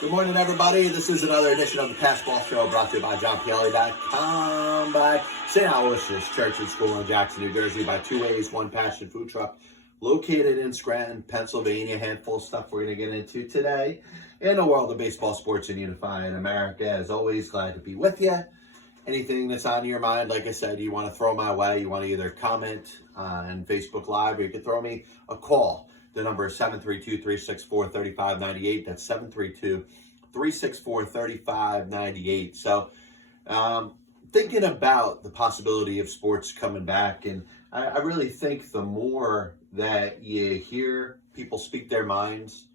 Good morning, everybody. This is another edition of the Passball Show brought to you by JohnPielli.com, by St. Aloysius Church and School in Jackson, New Jersey, by Two Ways, One Passion Food Truck, located in Scranton, Pennsylvania. Handful of stuff we're going to get into today in the world of baseball, sports, and unifying America. As always, glad to be with you. Anything that's on your mind, like I said, you want to throw my way, you want to either comment on Facebook Live, or you can throw me a call. The number is 732-364-3598. That's 732-364-3598. So, thinking about the possibility of sports coming back, and I really think the more that you hear people speak their minds,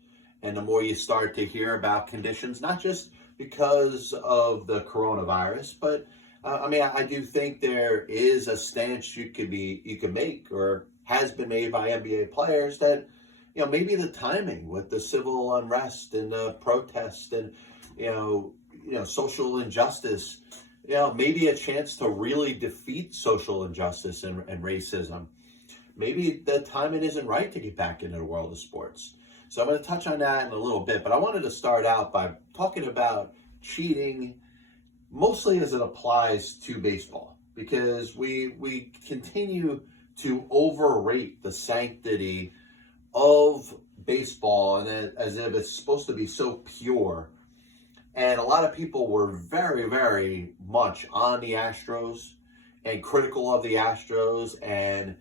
and the more you start to hear about conditions, not just because of the coronavirus, but I do think there is a stance you could make, or has been made by NBA players, that maybe the timing with the civil unrest and the protest and social injustice, maybe a chance to really defeat social injustice and racism. Maybe the timing isn't right to get back into the world of sports. So I'm going to touch on that in a little bit, but I wanted to start out by talking about cheating, mostly as it applies to baseball, because we continue to overrate the sanctity of baseball, and as if it's supposed to be so pure. And a lot of people were very, very much on the Astros and critical of the Astros, and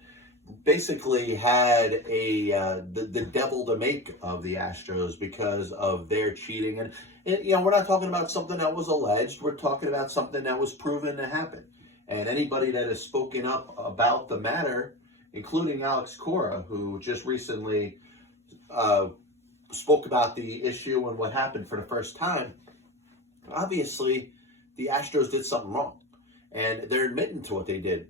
basically had the devil to make of the Astros because of their cheating. And we're not talking about something that was alleged. We're talking about something that was proven to happen. And anybody that has spoken up about the matter, including Alex Cora, who just recently spoke about the issue and what happened for the first time. Obviously, the Astros did something wrong, and they're admitting to what they did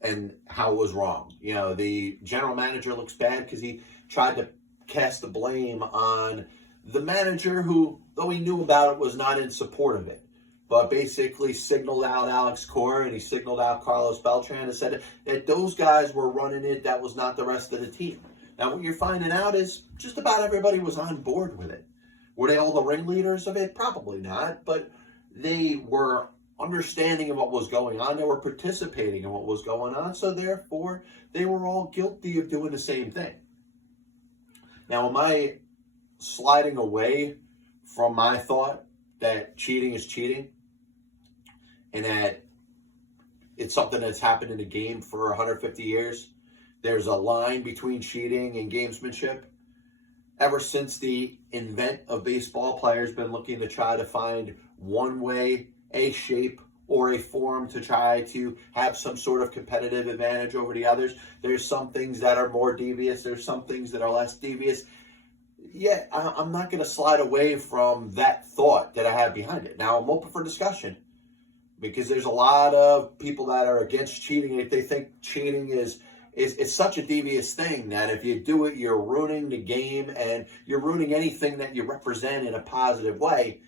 and how it was wrong. The general manager looks bad because he tried to cast the blame on the manager, who, though he knew about it, was not in support of it, but basically signaled out Alex Cora, and he signaled out Carlos Beltran, and said that those guys were running it. That was not the rest of the team. Now, what you're finding out is just about everybody was on board with it. Were they all the ringleaders of it? Probably not, but they were understanding of what was going on. They were participating in what was going on, so therefore they were all guilty of doing the same thing. Now, am I sliding away from my thought that cheating is cheating, and that it's something that's happened in the game for 150 years? There's a line between cheating and gamesmanship. Ever since the invent of baseball, players been looking to try to find one way, a shape, or a form to try to have some sort of competitive advantage over the others. There's some things that are more devious. There's some things that are less devious. Yeah, I'm not going to slide away from that thought that I have behind it. Now, I'm open for discussion, because there's a lot of people that are against cheating. If they think cheating is such a devious thing that if you do it, you're ruining the game and you're ruining anything that you represent in a positive way.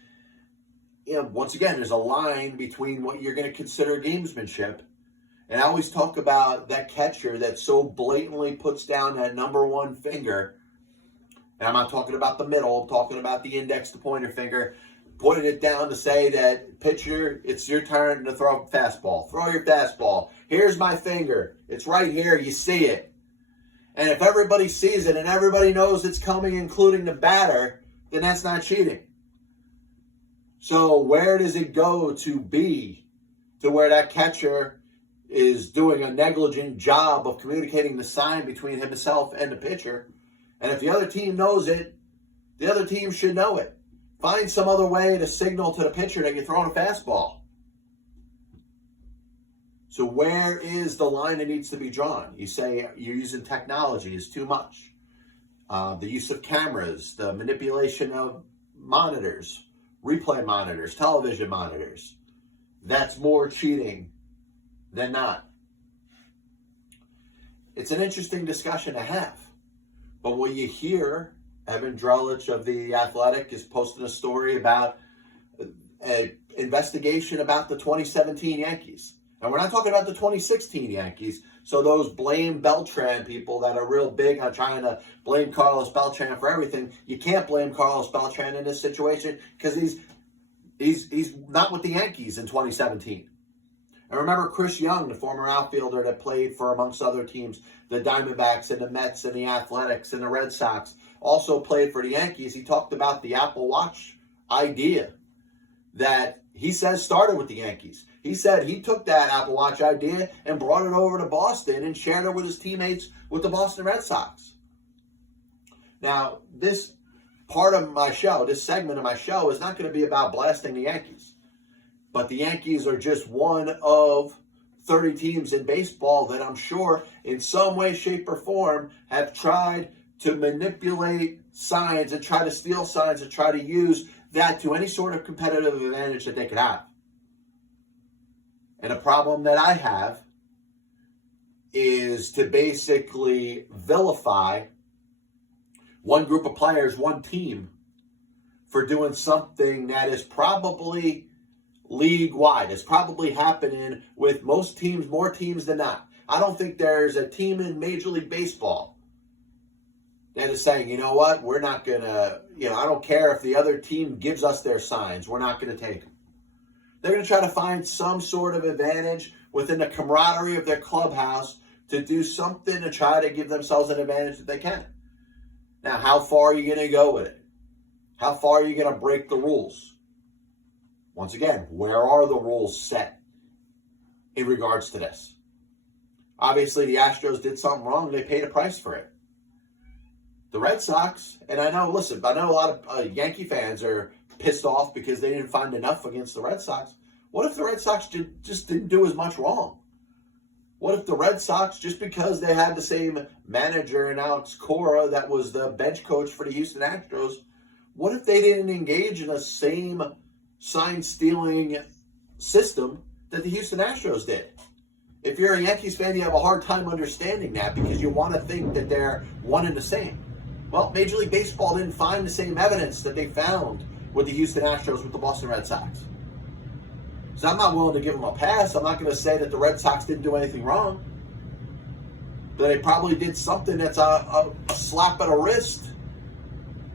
Once again, there's a line between what you're going to consider gamesmanship. And I always talk about that catcher that so blatantly puts down that number one finger. And I'm not talking about the middle, I'm talking about the index to pointer finger, putting it down to say that, pitcher, it's your turn to throw a fastball. Throw your fastball. Here's my finger. It's right here. You see it. And if everybody sees it and everybody knows it's coming, including the batter, then that's not cheating. So where does it go to be to where that catcher is doing a negligent job of communicating the sign between himself and the pitcher? And if the other team knows it, the other team should know it. Find some other way to signal to the pitcher that you're throwing a fastball. So where is the line that needs to be drawn? You say you're using technology is too much. The use of cameras, the manipulation of monitors, replay monitors, television monitors. That's more cheating than not. It's an interesting discussion to have. But what you hear, Evan Drellich of The Athletic is posting a story about an investigation about the 2017 Yankees. And we're not talking about the 2016 Yankees. So those blame Beltran people that are real big on trying to blame Carlos Beltran for everything, you can't blame Carlos Beltran in this situation because he's not with the Yankees in 2017. And remember Chris Young, the former outfielder that played for, amongst other teams, the Diamondbacks and the Mets and the Athletics and the Red Sox, also played for the Yankees. He talked about the Apple Watch idea that he says started with the Yankees. He said he took that Apple Watch idea and brought it over to Boston and shared it with his teammates with the Boston Red Sox. Now, this part of my show, this segment of my show, is not going to be about blasting the Yankees. But the Yankees are just one of 30 teams in baseball that I'm sure in some way, shape, or form have tried to manipulate signs and try to steal signs and try to use that to any sort of competitive advantage that they could have. And a problem that I have is to basically vilify one group of players, one team, for doing something that is probably league-wide. It's probably happening with most teams, more teams than not. I don't think there's a team in Major League Baseball that is saying, you know what, we're not going to, I don't care if the other team gives us their signs. We're not going to take them. They're going to try to find some sort of advantage within the camaraderie of their clubhouse to do something to try to give themselves an advantage that they can. Now, how far are you going to go with it? How far are you going to break the rules? Once again, where are the rules set in regards to this? Obviously, the Astros did something wrong. They paid a price for it. The Red Sox, and I know a lot of Yankee fans are pissed off because they didn't find enough against the Red Sox. What if the Red Sox just didn't do as much wrong? What if the Red Sox, just because they had the same manager in Alex Cora that was the bench coach for the Houston Astros, what if they didn't engage in the same sign-stealing system that the Houston Astros did? If you're a Yankees fan, you have a hard time understanding that because you want to think that they're one and the same. Well, Major League Baseball didn't find the same evidence that they found with the Houston Astros with the Boston Red Sox. So I'm not willing to give them a pass. I'm not going to say that the Red Sox didn't do anything wrong. But they probably did something that's a slap at a wrist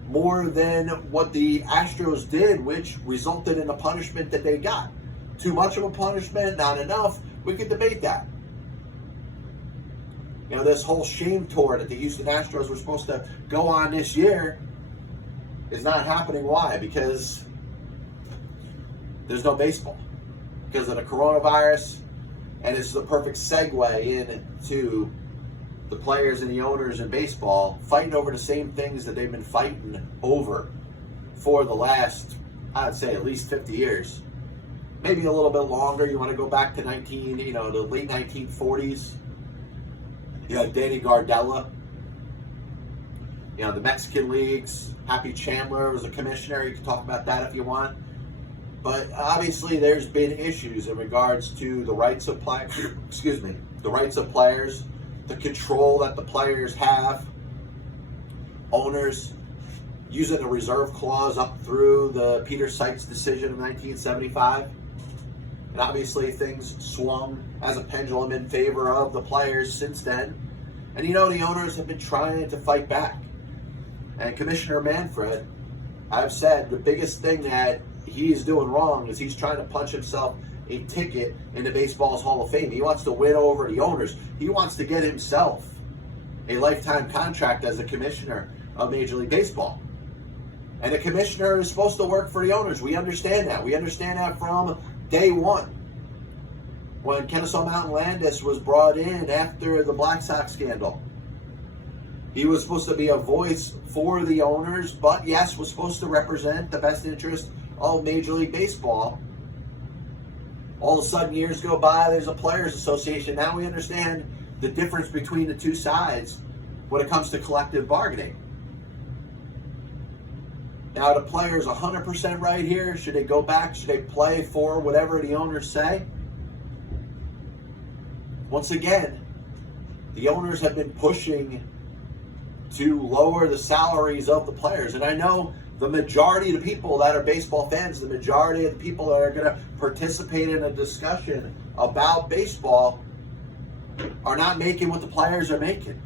more than what the Astros did, which resulted in the punishment that they got. Too much of a punishment, not enough. We could debate that. This whole shame tour that the Houston Astros were supposed to go on this year is not happening. Why? Because there's no baseball. Because of the coronavirus. And it's the perfect segue into the players and the owners in baseball fighting over the same things that they've been fighting over for the last, I'd say, at least 50 years. Maybe a little bit longer. You want to go back to the late 1940s. Danny Gardella. The Mexican leagues. Happy Chandler was a commissioner. You can talk about that if you want. But obviously there's been issues in regards to the rights of players, the rights of players, the control that the players have, owners using the reserve clause up through the Peter Sykes decision of 1975. And obviously things swung as a pendulum in favor of the players since then. And the owners have been trying to fight back. And Commissioner Manfred, I've said the biggest thing that he's doing wrong is he's trying to punch himself a ticket into baseball's Hall of Fame. He wants to win over the owners. He wants to get himself a lifetime contract as a commissioner of Major League Baseball. And the commissioner is supposed to work for the owners. We understand that. We understand that from day one. When Kennesaw Mountain Landis was brought in after the Black Sox scandal. He was supposed to be a voice for the owners, but yes, was supposed to represent the best interest of Major League Baseball. All of a sudden, years go by, there's a Players Association. Now we understand the difference between the two sides when it comes to collective bargaining. Now, the players 100% right here. Should they go back? Should they play for whatever the owners say? Once again, the owners have been pushing to lower the salaries of the players. And I know the majority of the people that are baseball fans, the majority of the people that are going to participate in a discussion about baseball are not making what the players are making.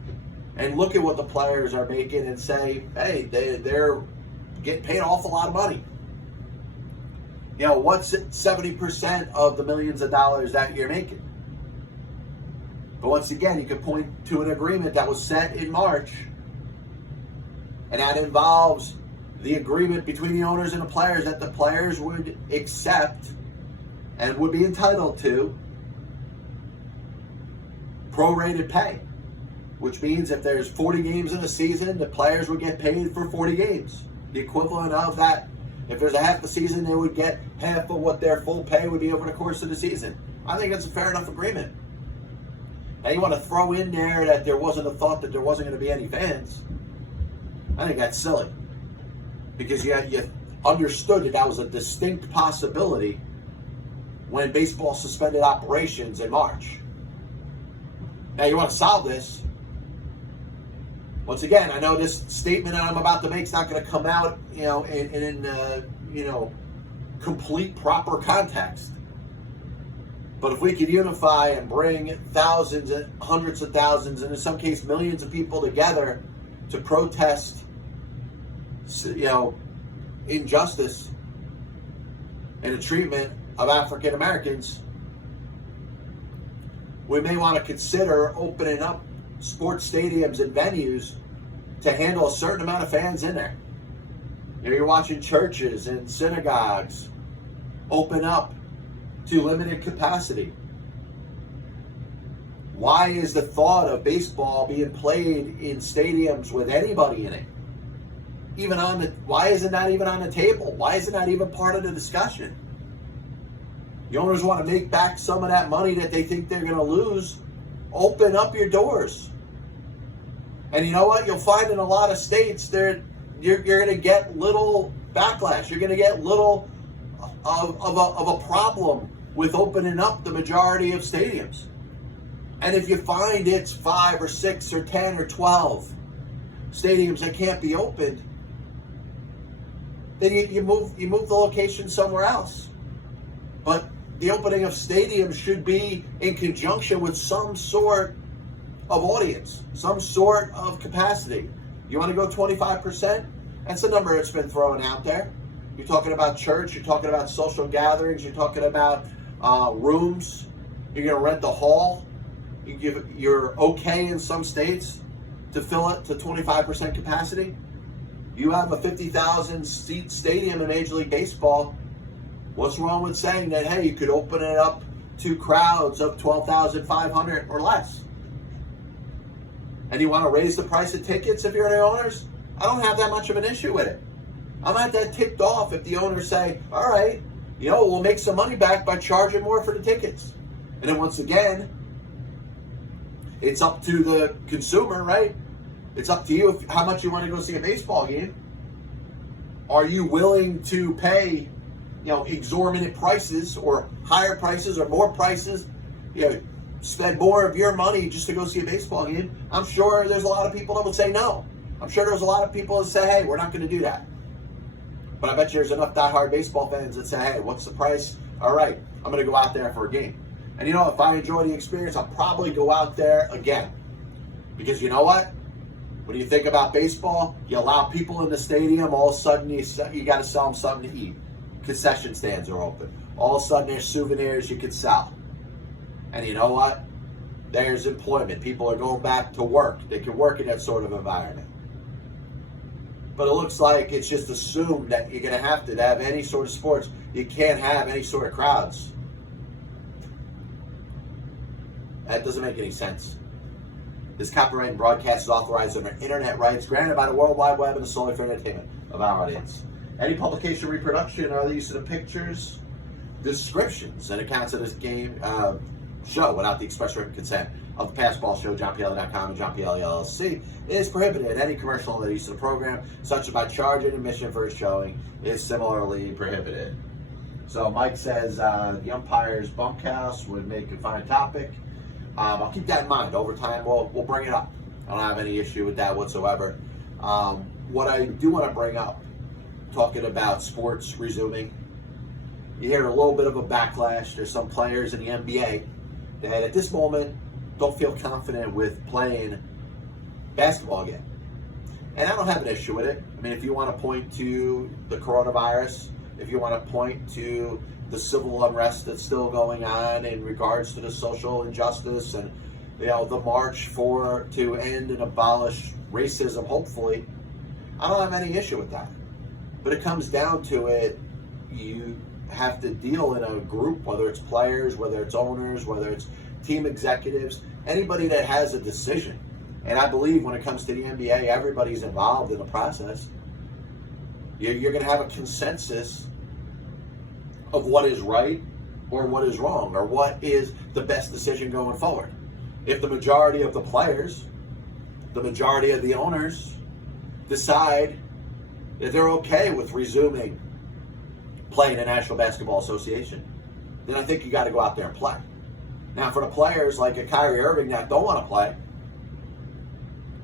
And look at what the players are making and say, hey, they're getting paid an awful lot of money. You know, what's 70% of the millions of dollars that you're making? But once again, you can point to an agreement that was set in March, and that involves the agreement between the owners and the players that the players would accept and would be entitled to prorated pay, which means if there's 40 games in a season, the players would get paid for 40 games. The equivalent of that, if there's a half a season, they would get half of what their full pay would be over the course of the season. I think that's a fair enough agreement. Now you want to throw in there that there wasn't a thought that there wasn't going to be any fans. I think that's silly. Because you understood that was a distinct possibility when baseball suspended operations in March. Now you want to solve this. Once again, I know this statement that I'm about to make is not going to come out, in complete proper context. But if we could unify and bring thousands and hundreds of thousands, and in some cases millions of people together to protest, injustice and the treatment of African Americans, we may want to consider opening up sports stadiums and venues to handle a certain amount of fans in there. You're watching churches and synagogues open up to limited capacity. Why is the thought of baseball being played in stadiums with anybody in it why isn't that even on the table? Why isn't that even part of the discussion? The owners want to make back some of that money that they think they're going to lose. Open up your doors. And you know what? You'll find in a lot of states you're going to get little backlash. You're going to get little of a problem with opening up the majority of stadiums. And if you find it's 5 or 6 or 10 or 12 stadiums that can't be opened, then you move the location somewhere else. But the opening of stadiums should be in conjunction with some sort of audience, some sort of capacity. You want to go 25%? That's the number that's been thrown out there. You're talking about church, you're talking about social gatherings, you're talking about rooms. You're going to rent the hall. You're okay in some states to fill it to 25% capacity. You have a 50,000 seat stadium in Major League Baseball. What's wrong with saying that, hey, you could open it up to crowds of 12,500 or less? And you want to raise the price of tickets if you're the owners? I don't have that much of an issue with it. I'm not that ticked off if the owners say, all right, we'll make some money back by charging more for the tickets. And then once again, it's up to the consumer, right? It's up to you how much you want to go see a baseball game. Are you willing to pay, exorbitant prices or higher prices or more prices? Spend more of your money just to go see a baseball game? I'm sure there's a lot of people that would say no. I'm sure there's a lot of people that say, hey, we're not going to do that. But I bet you there's enough diehard baseball fans that say, hey, what's the price? All right, I'm going to go out there for a game. And if I enjoy the experience, I'll probably go out there again. Because you know what? When you think about baseball, you allow people in the stadium, all of a sudden you got to sell them something to eat. Concession stands are open. All of a sudden there's souvenirs you could sell. And you know what? There's employment. People are going back to work. They can work in that sort of environment. But it looks like it's just assumed that you're going to have any sort of sports. You can't have any sort of crowds. That doesn't make any sense. This copyright and broadcast is authorized under internet rights granted by the World Wide Web and solely for entertainment of our audience. Any publication, reproduction, or the use of the pictures, descriptions, and accounts of this game show without the express written consent of the Passball Show, JohnPLE.com, and John PLE LLC is prohibited. Any commercial or use of the program, such as by charging admission for a showing, is similarly prohibited. So Mike says the umpire's bunkhouse would make a fine topic. I'll keep that in mind. Over time, we'll bring it up. I don't have any issue with that whatsoever. What I do want to bring up, talking about sports resuming, you hear a little bit of a backlash. There's some players in the NBA that at this moment don't feel confident with playing basketball again. And I don't have an issue with it. I mean, if you want to point to the coronavirus, if you want to point to the civil unrest that's still going on in regards to the social injustice and, you know, the march to end and abolish racism, hopefully, I don't have any issue with that. But it comes down to it, you have to deal in a group, whether it's players, whether it's owners, whether it's team executives, anybody that has a decision. And I believe when it comes to the NBA, everybody's involved in the process. You're going to have a consensus of what is right or what is wrong or what is the best decision going forward. If the majority of the players, the majority of the owners decide that they're okay with resuming playing the National Basketball Association, then I think you got to go out there and play. Now, for the players like a Kyrie Irving that don't want to play,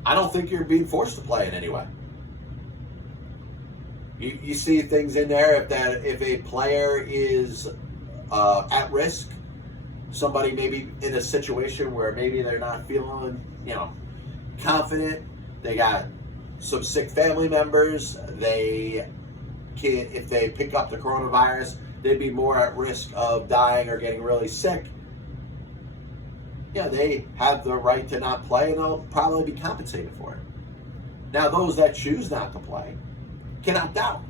I don't think you're being forced to play in any way. You see things in there if a player is at risk, somebody maybe in a situation where maybe they're not feeling, confident, they got some sick family members, if they pick up the coronavirus, they'd be more at risk of dying or getting really sick. They have the right to not play, and they'll probably be compensated for it. Now, those that choose not to play can opt out.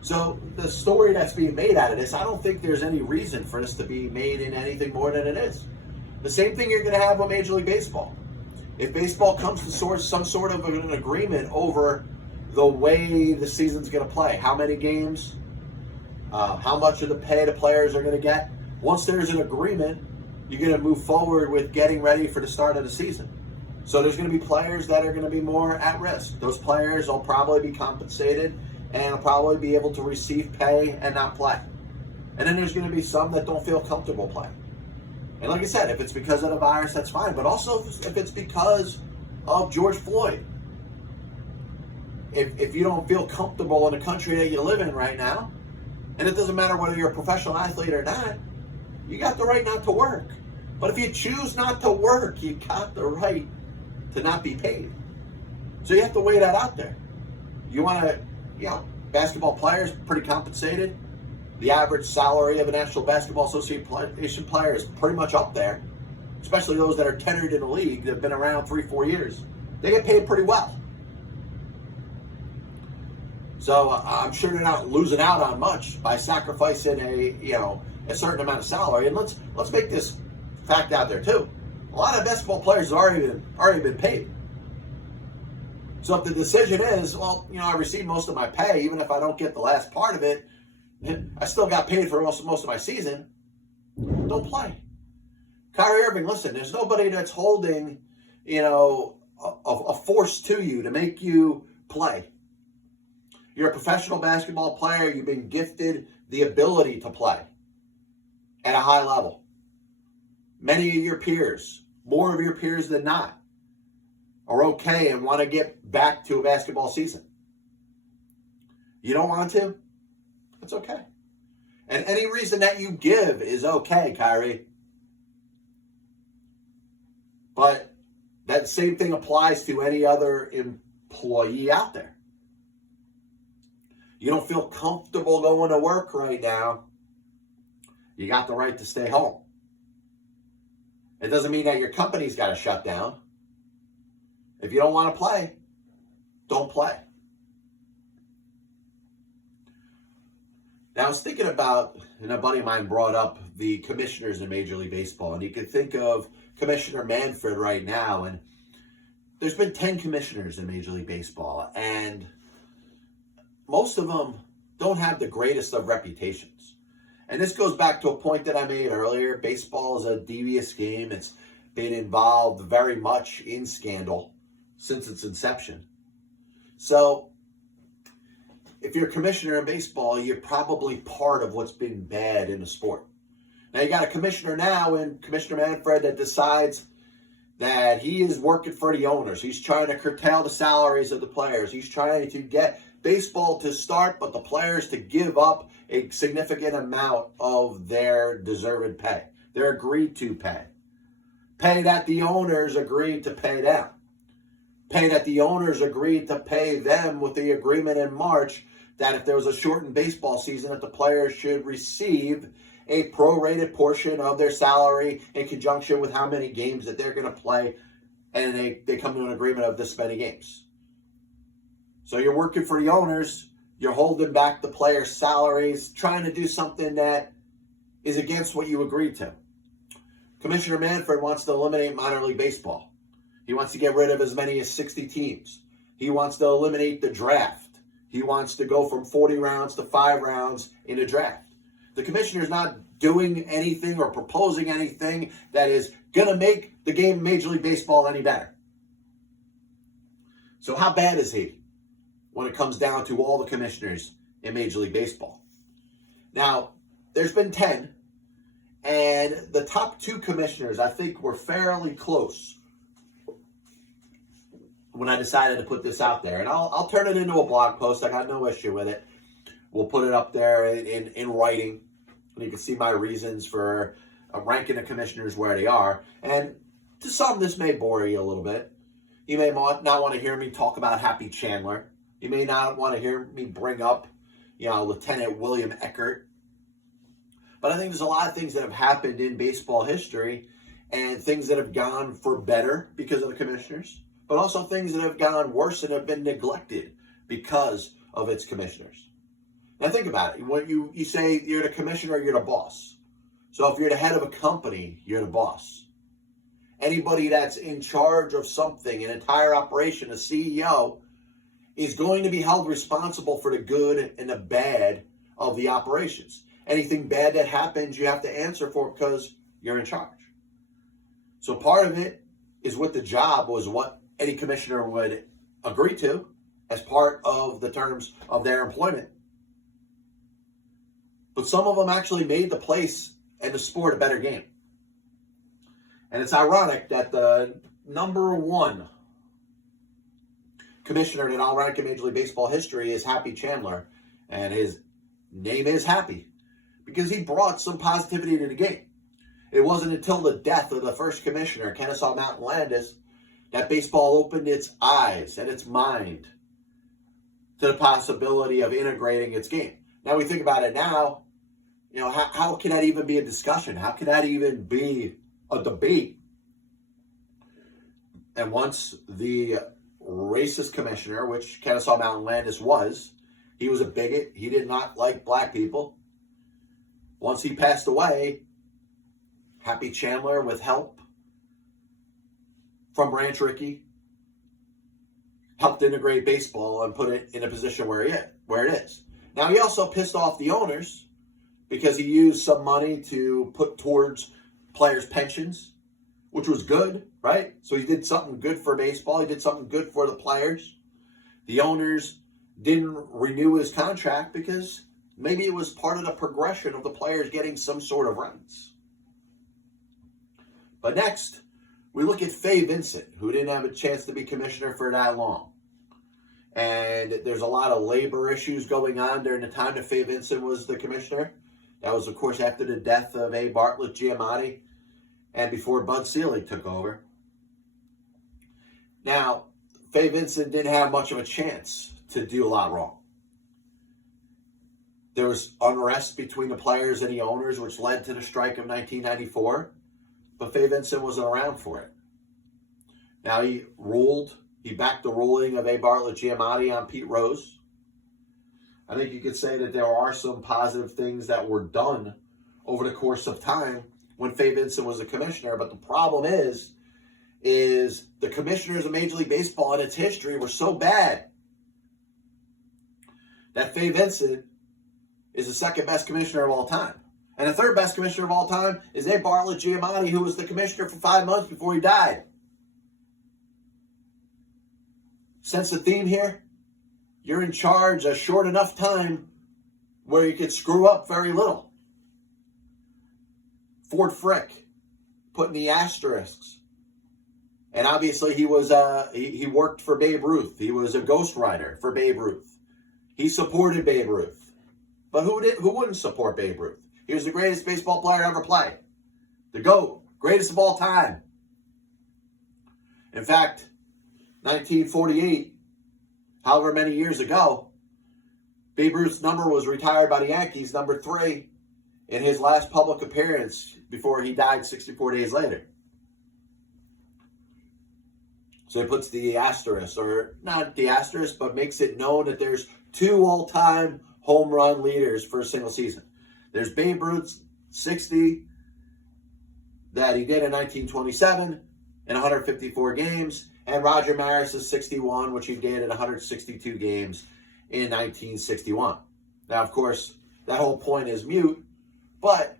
So the story that's being made out of this, I don't think there's any reason for this to be made in anything more than it is. The same thing you're going to have with Major League Baseball. If baseball comes to some sort of an agreement over the way the season's going to play, how many games, how much of the pay the players are going to get, once there's an agreement, you're going to move forward with getting ready for the start of the season. So there's going to be players that are going to be more at risk. Those players will probably be compensated and will probably be able to receive pay and not play. And then there's going to be some that don't feel comfortable playing. And like I said, if it's because of the virus, that's fine. But also if it's because of George Floyd. If you don't feel comfortable in the country that you live in right now, and it doesn't matter whether you're a professional athlete or not, you got the right not to work. But if you choose not to work, you got the right to not be paid. So you have to weigh that out there. You want to, basketball players pretty compensated. The average salary of a National Basketball Association player is pretty much up there, especially those that are tenured in the league that have been around 3-4 years. They get paid pretty well. So I'm sure they're not losing out on much by sacrificing a certain amount of salary. And let's make this fact out there too. A lot of basketball players have already been paid. So if the decision is, I receive most of my pay, even if I don't get the last part of it, I still got paid for most of my season, don't play. Kyrie Irving, listen, there's nobody that's holding, a force to you to make you play. You're a professional basketball player. You've been gifted the ability to play at a high level. Many of your peers, more of your peers than not, are okay and want to get back to a basketball season. You don't want to? That's okay. And any reason that you give is okay, Kyrie. But that same thing applies to any other employee out there. You don't feel comfortable going to work right now, you got the right to stay home. It doesn't mean that your company's got to shut down. If you don't want to play, don't play. Now, I was thinking about, and a buddy of mine brought up the commissioners in Major League Baseball, and you can think of Commissioner Manfred right now, and there's been 10 commissioners in Major League Baseball, and most of them don't have the greatest of reputations. And this goes back to a point that I made earlier. Baseball is a devious game. It's been involved very much in scandal since its inception. So if you're a commissioner in baseball, you're probably part of what's been bad in the sport. Now you got a commissioner now, and Commissioner Manfred, that decides that he is working for the owners. He's trying to curtail the salaries of the players. He's trying to get baseball to start, but the players to give up a significant amount of their deserved pay, their agreed to pay. Pay that the owners agreed to pay them. Pay that the owners agreed to pay them with the agreement in March that if there was a shortened baseball season, that the players should receive a prorated portion of their salary in conjunction with how many games that they're going to play, and they come to an agreement of this many games. So you're working for the owners, you're holding back the players' salaries, trying to do something that is against what you agreed to. Commissioner Manfred wants to eliminate minor league baseball. He wants to get rid of as many as 60 teams. He wants to eliminate the draft. He wants to go from 40 rounds to 5 rounds in a draft. The commissioner's not doing anything or proposing anything that is going to make the game of Major League Baseball any better. So how bad is he when it comes down to all the commissioners in Major League Baseball? Now, there's been 10, and the top 2 commissioners, I think, were fairly close when I decided to put this out there. And I'll turn it into a blog post. I got no issue with it. We'll put it up there in writing. And you can see my reasons for ranking the commissioners where they are. And to some, this may bore you a little bit. You may not want to hear me talk about Happy Chandler. You may not want to hear me bring up, Lieutenant William Eckert. But I think there's a lot of things that have happened in baseball history and things that have gone for better because of the commissioners, but also things that have gone worse and have been neglected because of its commissioners. Now think about it. When you say you're the commissioner, you're the boss. So if you're the head of a company, you're the boss. Anybody that's in charge of something, an entire operation, a CEO, is going to be held responsible for the good and the bad of the operations. Anything bad that happens, you have to answer for because you're in charge. So part of it is what the job was, what any commissioner would agree to as part of the terms of their employment. But some of them actually made the place and the sport a better game. And it's ironic that the number 1 commissioner that I'll rank in Major League Baseball history is Happy Chandler. And his name is Happy because he brought some positivity to the game. It wasn't until the death of the first commissioner, Kennesaw Mountain Landis, that baseball opened its eyes and its mind to the possibility of integrating its game. Now we think about it now, how can that even be a discussion? How can that even be a debate? And once the racist commissioner, which Kennesaw Mountain Landis was, he was a bigot. He did not like black people. Once he passed away, Happy Chandler, with help from Branch Rickey, helped integrate baseball and put it in a position where it is. Now, he also pissed off the owners because he used some money to put towards players' pensions, which was good, right? So he did something good for baseball. He did something good for the players. The owners didn't renew his contract because maybe it was part of the progression of the players getting some sort of rights. But next, we look at Fay Vincent, who didn't have a chance to be commissioner for that long. And there's a lot of labor issues going on during the time that Fay Vincent was the commissioner. That was, of course, after the death of A. Bartlett Giamatti and before Bud Selig took over. Now, Fay Vincent didn't have much of a chance to do a lot wrong. There was unrest between the players and the owners, which led to the strike of 1994. But Fay Vincent wasn't around for it. Now he backed the ruling of A. Bartlett Giamatti on Pete Rose. I think you could say that there are some positive things that were done over the course of time when Fay Vincent was a commissioner. But the problem is the commissioners of Major League Baseball in its history were so bad that Fay Vincent is the second best commissioner of all time. And the third best commissioner of all time is A. Bartlett Giamatti, who was the commissioner for 5 months before he died. Sense the theme here? You're in charge a short enough time where you could screw up very little. Ford Frick, putting the asterisks And obviously he was he worked for Babe Ruth. He was a ghostwriter for Babe Ruth. He supported Babe Ruth. But who wouldn't support Babe Ruth? He was the greatest baseball player to ever play. The GOAT, greatest of all time. In fact, 1948, however many years ago, Babe Ruth's number was retired by the Yankees, number 3, in his last public appearance before he died 64 days later. So he puts the asterisk, or not the asterisk, but makes it known that there's 2 all-time home run leaders for a single season. There's Babe Ruth's 60 that he did in 1927 in 154 games, and Roger Maris's 61, which he did in 162 games in 1961. Now, of course, that whole point is mute, but,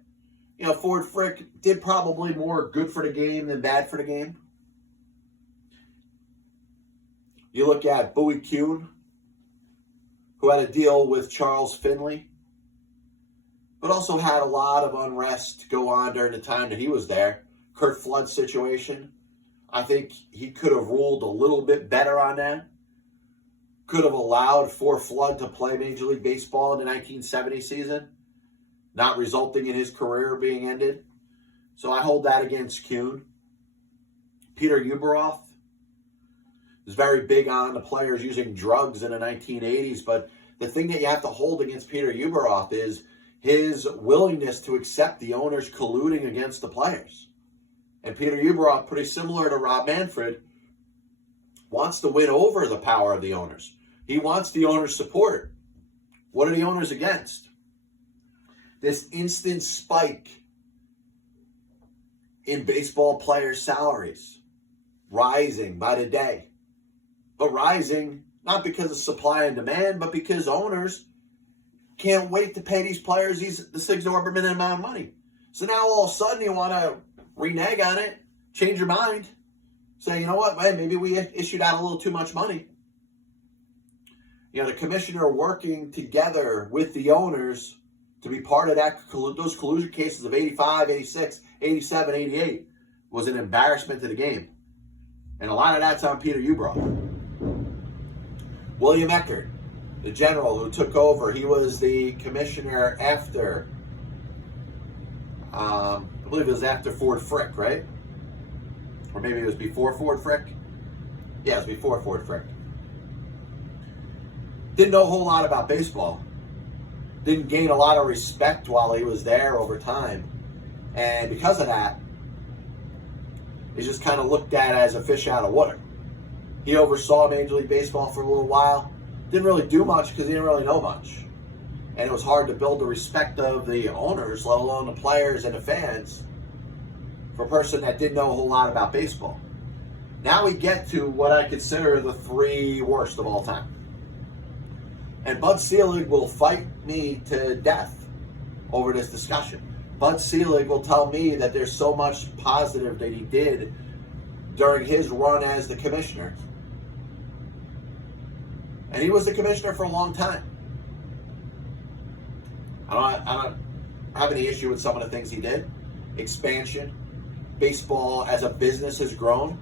Ford Frick did probably more good for the game than bad for the game. You look at Bowie Kuhn, who had a deal with Charles Finley, but also had a lot of unrest go on during the time that he was there. Curt Flood's situation, I think he could have ruled a little bit better on that. Could have allowed for Flood to play Major League Baseball in the 1970 season, not resulting in his career being ended. So I hold that against Kuhn. Peter Ueberroth was very big on the players using drugs in the 1980s, but the thing that you have to hold against Peter Ueberroth is his willingness to accept the owners colluding against the players. And Peter Ueberroth, pretty similar to Rob Manfred, wants to win over the power of the owners. He wants the owners' support. What are the owners against? This instant spike in baseball players' salaries, rising by the day. But rising not because of supply and demand, but because owners can't wait to pay these players this exorbitant amount of money. So now all of a sudden you want to renege on it, change your mind, say, you know what, man, maybe we issued out a little too much money. The commissioner working together with the owners to be part of those collusion cases of 85, 86, 87, 88 was an embarrassment to the game. And a lot of that's on Peter Ueberroth. William Eckert, the general who took over, he was the commissioner after, I believe it was after Ford Frick, right? Or maybe it was before Ford Frick? Yeah, it was before Ford Frick. Didn't know a whole lot about baseball. Didn't gain a lot of respect while he was there over time. And because of that, he's just kind of looked at as a fish out of water. He oversaw Major League Baseball for a little while. Didn't really do much because he didn't really know much. And it was hard to build the respect of the owners, let alone the players and the fans, for a person that didn't know a whole lot about baseball. Now we get to what I consider the 3 worst of all time. And Bud Selig will fight me to death over this discussion. Bud Selig will tell me that there's so much positive that he did during his run as the commissioner. And he was the commissioner for a long time. I don't have any issue with some of the things he did. Expansion. Baseball as a business has grown.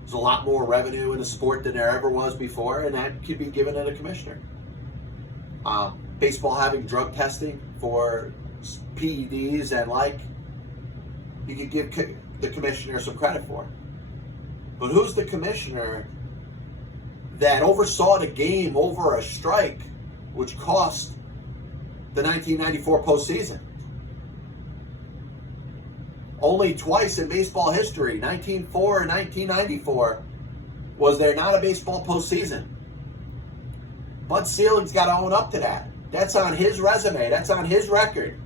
There's a lot more revenue in the sport than there ever was before, and that could be given to the commissioner. Baseball having drug testing for PEDs and you could give the commissioner some credit for. But who's the commissioner that oversaw the game over a strike which cost the 1994 postseason? Only twice in baseball history, 1904 and 1994, was there not a baseball postseason. Bud Selig's got to own up to that. That's on his resume. That's on his record.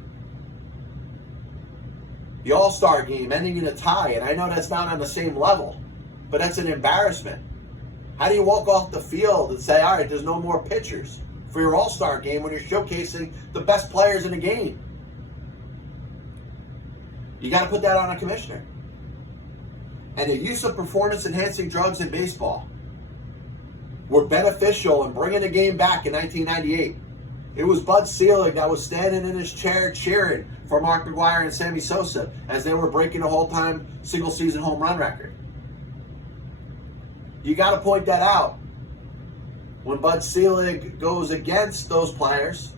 The All-Star game ending in a tie, and I know that's not on the same level, but that's an embarrassment. How do you walk off the field and say, all right, there's no more pitchers for your All-Star game when you're showcasing the best players in the game? You got to put that on a commissioner. And the use of performance-enhancing drugs in baseball were beneficial in bringing the game back in 1998. It was Bud Selig that was standing in his chair cheering for Mark McGwire and Sammy Sosa as they were breaking a whole-time single-season home run record. You got to point that out. When Bud Selig goes against those players,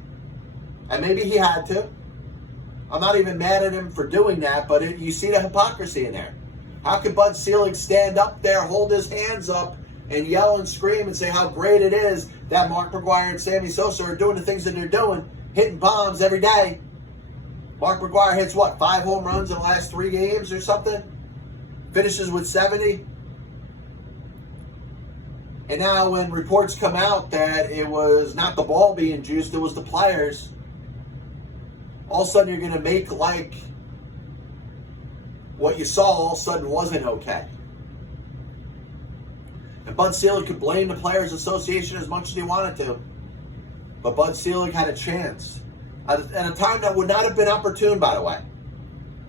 and maybe he had to. I'm not even mad at him for doing that, but you see the hypocrisy in there. How could Bud Selig stand up there, hold his hands up, and yell and scream and say how great it is that Mark McGwire and Sammy Sosa are doing the things that they're doing, hitting bombs every day? Mark McGwire hits, 5 home runs in the last 3 games or something? Finishes with 70? And now when reports come out that it was not the ball being juiced, it was the players, all of a sudden you're going to make like what you saw all of a sudden wasn't okay. And Bud Selig could blame the Players Association as much as he wanted to. But Bud Selig had a chance. At a time that would not have been opportune, by the way.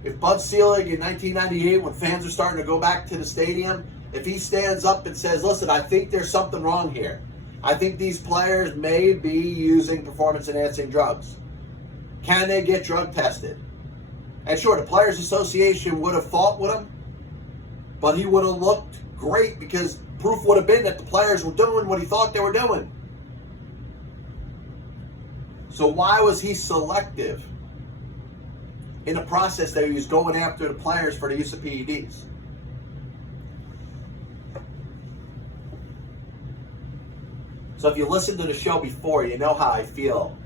If Bud Selig in 1998, when fans are starting to go back to the stadium, if he stands up and says, listen, I think there's something wrong here. I think these players may be using performance-enhancing drugs. Can they get drug tested? And sure, the Players Association would have fought with him, but he would have looked great because proof would have been that the players were doing what he thought they were doing. So why was he selective in a process that he was going after the players for the use of PEDs? So if you listened to the show before, you know how I feel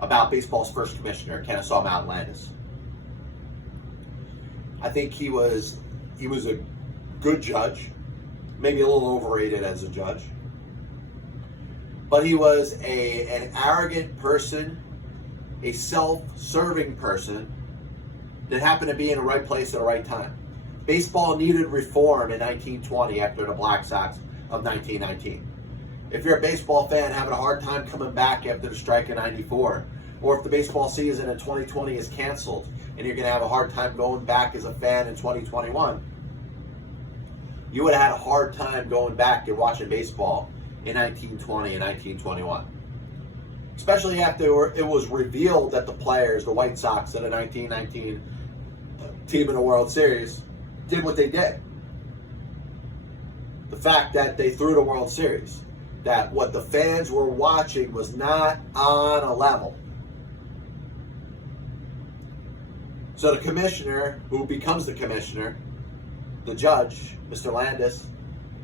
about baseball's first commissioner, Kennesaw Mountain Landis. I think he was a good judge, maybe a little overrated as a judge. But he was an arrogant person, a self-serving person that happened to be in the right place at the right time. Baseball needed reform in 1920 after the Black Sox of 1919. If you're a baseball fan having a hard time coming back after the strike of 94, or if the baseball season in 2020 is canceled and you're going to have a hard time going back as a fan in 2021, you would have had a hard time going back and watching baseball in 1920 and 1921. Especially after it was revealed that the players, the White Sox of the 1919 team in the World Series, did what they did. The fact that they threw the World Series, that what the fans were watching was not on a level. So the commissioner, who becomes the commissioner, the judge, Mr. Landis,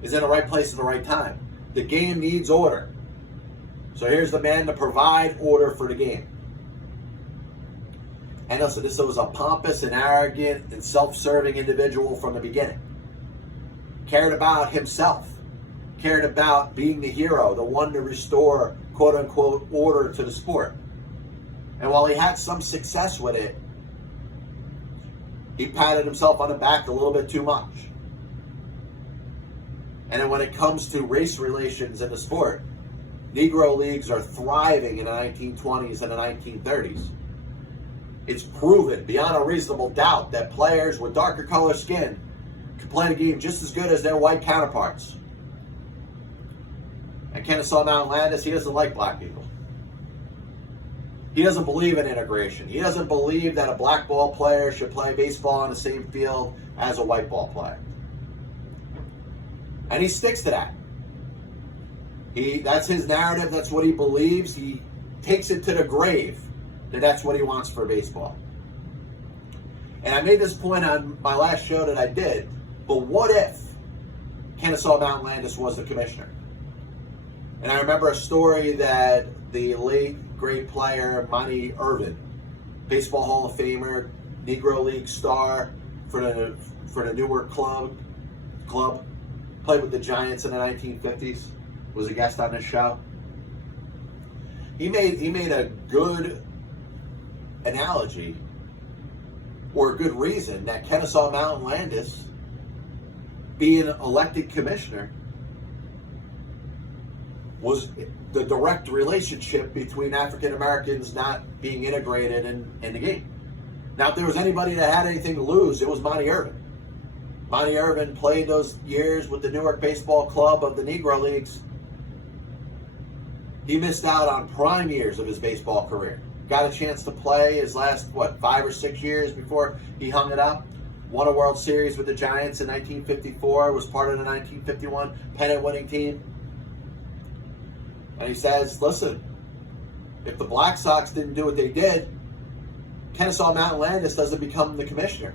is in the right place at the right time. The game needs order. So here's the man to provide order for the game. And listen, this was a pompous and arrogant and self-serving individual from the beginning. Cared about himself. Cared about being the hero, the one to restore, quote-unquote, order to the sport. And while he had some success with it, he patted himself on the back a little bit too much. And then when it comes to race relations in the sport, Negro leagues are thriving in the 1920s and the 1930s. It's proven beyond a reasonable doubt that players with darker color skin can play the game just as good as their white counterparts. And Kennesaw Mountain Landis, he doesn't like black people. He doesn't believe in integration. He doesn't believe that a black ball player should play baseball on the same field as a white ball player. And he sticks to that. That's his narrative. That's what he believes. He takes it to the grave that that's what he wants for baseball. And I made this point on my last show that I did, but what if Kennesaw Mountain Landis was the commissioner? And I remember a story that the late great player Monty Irvin, Baseball Hall of Famer, Negro League star for the Newark club, played with the Giants in the 1950s, was a guest on this show. He made a good analogy or a good reason that Kennesaw Mountain Landis, being elected commissioner, was the direct relationship between African Americans not being integrated in the game. Now, if there was anybody that had anything to lose, it was Monty Irvin. Monty Irvin played those years with the Newark Baseball Club of the Negro Leagues. He missed out on prime years of his baseball career. Got a chance to play his last, 5 or 6 years before he hung it up. Won a World Series with the Giants in 1954, was part of the 1951 pennant-winning team. And he says, listen, if the Black Sox didn't do what they did, Kennesaw Mountain Landis doesn't become the commissioner.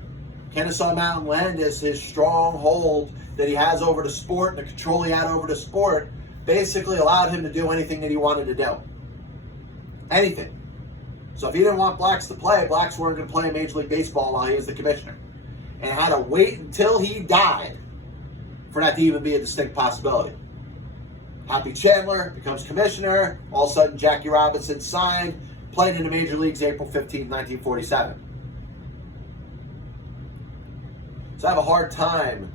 Kennesaw Mountain Landis, his strong hold that he has over the sport and the control he had over the sport, basically allowed him to do anything that he wanted to do. Anything. So if he didn't want blacks to play, blacks weren't going to play in Major League Baseball while he was the commissioner. And had to wait until he died for that to even be a distinct possibility. Hoppy Chandler becomes commissioner. All of a sudden, Jackie Robinson signed, played in the Major Leagues April 15, 1947. So I have a hard time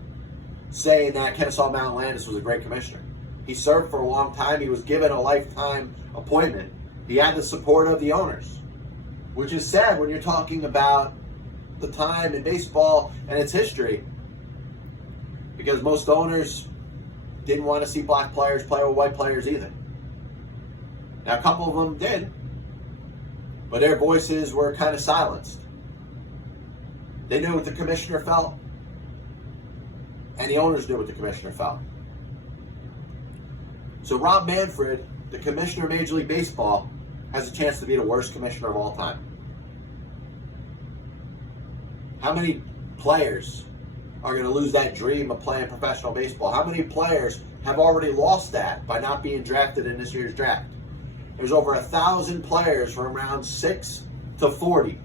saying that Kennesaw Mountain Landis was a great commissioner. He served for a long time. He was given a lifetime appointment. He had the support of the owners, which is sad when you're talking about the time in baseball and its history, because most owners didn't want to see black players play with white players either. Now, a couple of them did, but their voices were kind of silenced. They knew what the commissioner felt, and the owners knew what the commissioner felt. So Rob Manfred, the commissioner of Major League Baseball, has a chance to be the worst commissioner of all time. How many players are going to lose that dream of playing professional baseball? How many players have already lost that by not being drafted in this year's draft? There's over 1,000 players from round 6 to 40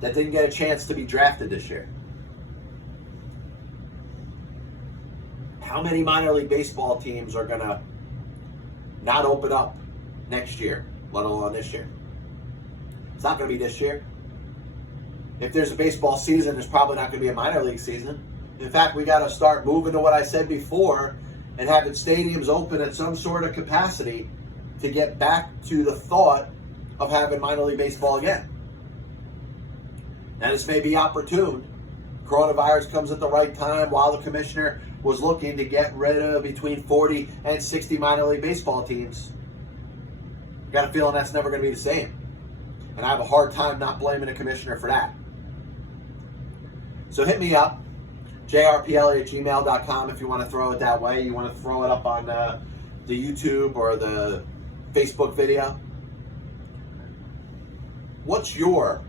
that didn't get a chance to be drafted this year. How many minor league baseball teams are going to not open up next year, let alone this year? It's not going to be this year. If there's a baseball season, there's probably not going to be a minor league season. In fact, we got to start moving to what I said before and having stadiums open at some sort of capacity to get back to the thought of having minor league baseball again. Now, this may be opportune. Coronavirus comes at the right time while the commissioner was looking to get rid of between 40 and 60 minor league baseball teams. Got a feeling that's never going to be the same. And I have a hard time not blaming the commissioner for that. So hit me up, jrpley@gmail.com if you want to throw it that way. You want to throw it up on the YouTube or the Facebook video. What's your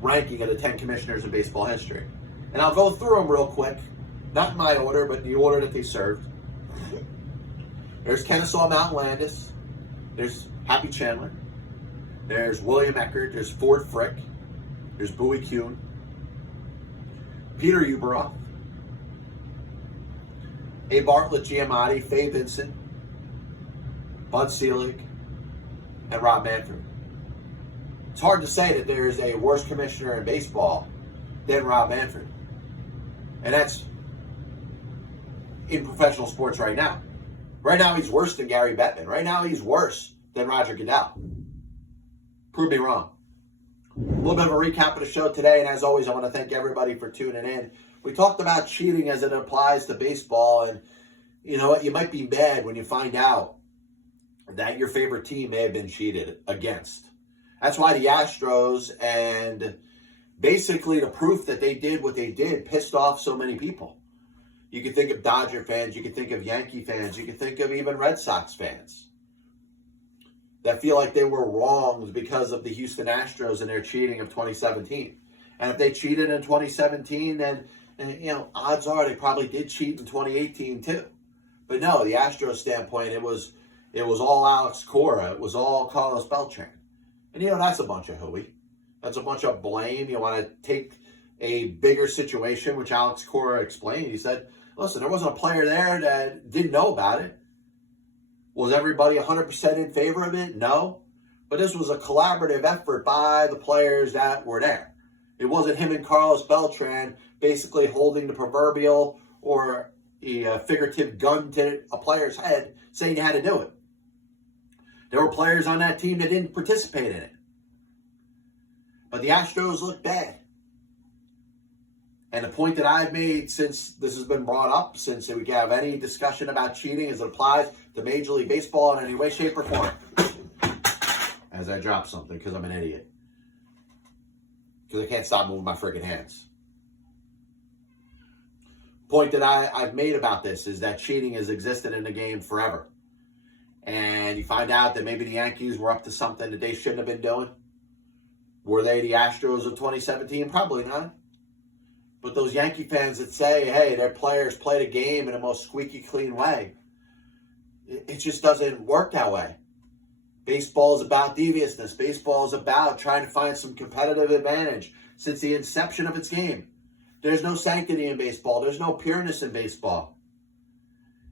ranking of the 10 commissioners in baseball history? And I'll go through them real quick. Not in my order, but in the order that they served. There's Kennesaw Mountain Landis. There's Hoppy Chandler. There's William Eckert. There's Ford Frick. There's Bowie Kuhn. Peter Uberoff. A. Bartlett Giamatti. Fay Vincent. Bud Selig. And Rob Manfred. It's hard to say that there is a worse commissioner in baseball than Rob Manfred. And that's in professional sports right now. Right now, he's worse than Gary Bettman. Right now, he's worse than Roger Goodell. Prove me wrong. A little bit of a recap of the show today, and as always, I want to thank everybody for tuning in. We talked about cheating as it applies to baseball, and you know what? You might be mad when you find out that your favorite team may have been cheated against. That's why the Astros and basically the proof that they did what they did pissed off so many people. You can think of Dodger fans, you can think of Yankee fans, you can think of even Red Sox fans that feel like they were wronged because of the Houston Astros and their cheating of 2017. And if they cheated in 2017, then odds are they probably did cheat in 2018 too. But no, the Astros standpoint, it was all Alex Cora, it was all Carlos Beltran. And that's a bunch of hooey. That's a bunch of blame. You want to take a bigger situation, which Alex Cora explained. He said, listen, there wasn't a player there that didn't know about it. Was everybody 100% in favor of it? No. But this was a collaborative effort by the players that were there. It wasn't him and Carlos Beltran basically holding the proverbial or a figurative gun to a player's head saying you had to do it. There were players on that team that didn't participate in it. But the Astros looked bad. And the point that I've made since this has been brought up, since we can have any discussion about cheating as it applies to Major League Baseball in any way, shape, or form. As I drop something because I'm an idiot. Because I can't stop moving my freaking hands. Point that I've made about this is that cheating has existed in the game forever. And you find out that maybe the Yankees were up to something that they shouldn't have been doing. Were they the Astros of 2017? Probably not. But those Yankee fans that say, hey, their players play the game in the most squeaky clean way, it just doesn't work that way. Baseball is about deviousness. Baseball is about trying to find some competitive advantage since the inception of its game. There's no sanctity in baseball. There's no pureness in baseball.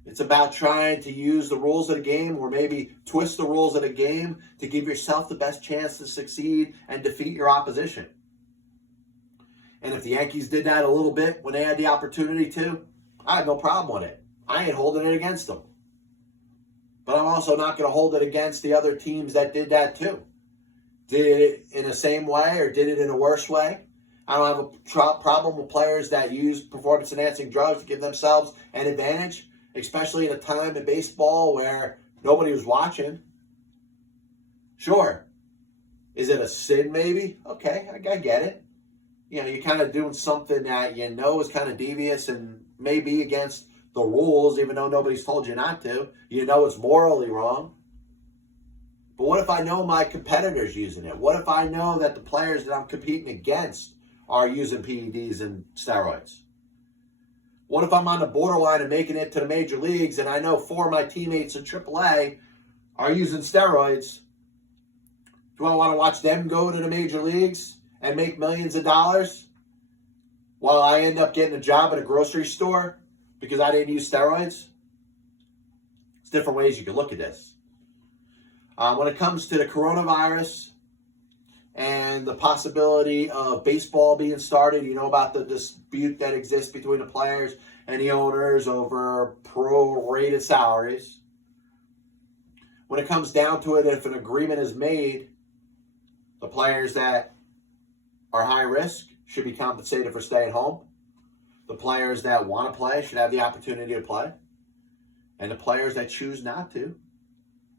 It's about trying to use the rules of the game or maybe twist the rules of the game to give yourself the best chance to succeed and defeat your opposition. And if the Yankees did that a little bit when they had the opportunity to, I have no problem with it. I ain't holding it against them. But I'm also not going to hold it against the other teams that did that too. Did it in the same way or did it in a worse way? I don't have a problem with players that use performance-enhancing drugs to give themselves an advantage, especially at a time in baseball where nobody was watching. Sure. Is it a sin maybe? Okay, I get it. You know, you're kind of doing something that you know is kind of devious and maybe against the rules, even though nobody's told you not to. You know it's morally wrong. But what if I know my competitor's using it? What if I know that the players that I'm competing against are using PEDs and steroids? What if I'm on the borderline of making it to the major leagues and I know 4 of my teammates in AAA are using steroids? Do I want to watch them go to the major leagues and make millions of dollars while I end up getting a job at a grocery store because I didn't use steroids? There's different ways you can look at this. When it comes to the coronavirus and the possibility of baseball being started, you know about the dispute that exists between the players and the owners over prorated salaries. When it comes down to it, if an agreement is made, the players that are high risk should be compensated for staying home. The players that want to play should have the opportunity to play. And the players that choose not to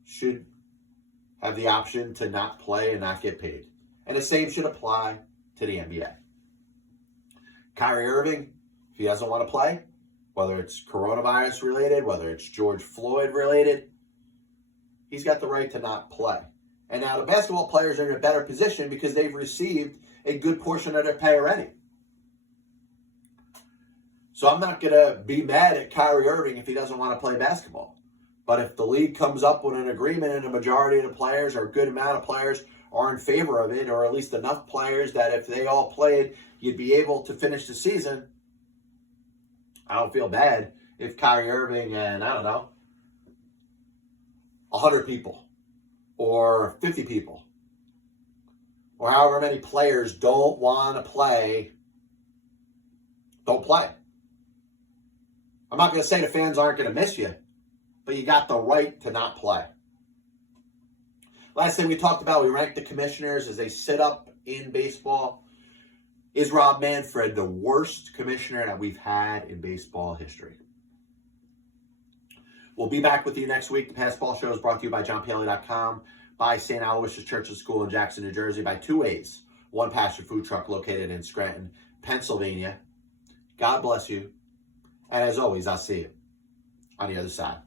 should have the option to not play and not get paid. And the same should apply to the NBA. Kyrie Irving, if he doesn't want to play, whether it's coronavirus related, whether it's George Floyd related, he's got the right to not play. And now the basketball players are in a better position because they've received a good portion of their pay already. So I'm not going to be mad at Kyrie Irving if he doesn't want to play basketball. But if the league comes up with an agreement and a majority of the players or a good amount of players are in favor of it, or at least enough players that if they all played, you'd be able to finish the season, I don't feel bad if Kyrie Irving and, 100 people or 50 people or however many players don't want to play, don't play. I'm not going to say the fans aren't going to miss you, but you got the right to not play. Last thing we talked about, we ranked the commissioners as they sit up in baseball. Is Rob Manfred the worst commissioner that we've had in baseball history? We'll be back with you next week. The Pass Ball Show is brought to you by JohnPaley.com, by St. Aloysius Church's School in Jackson, New Jersey, by Two Ways, one pasture food truck located in Scranton, Pennsylvania. God bless you. And as always, I'll see you on the other side.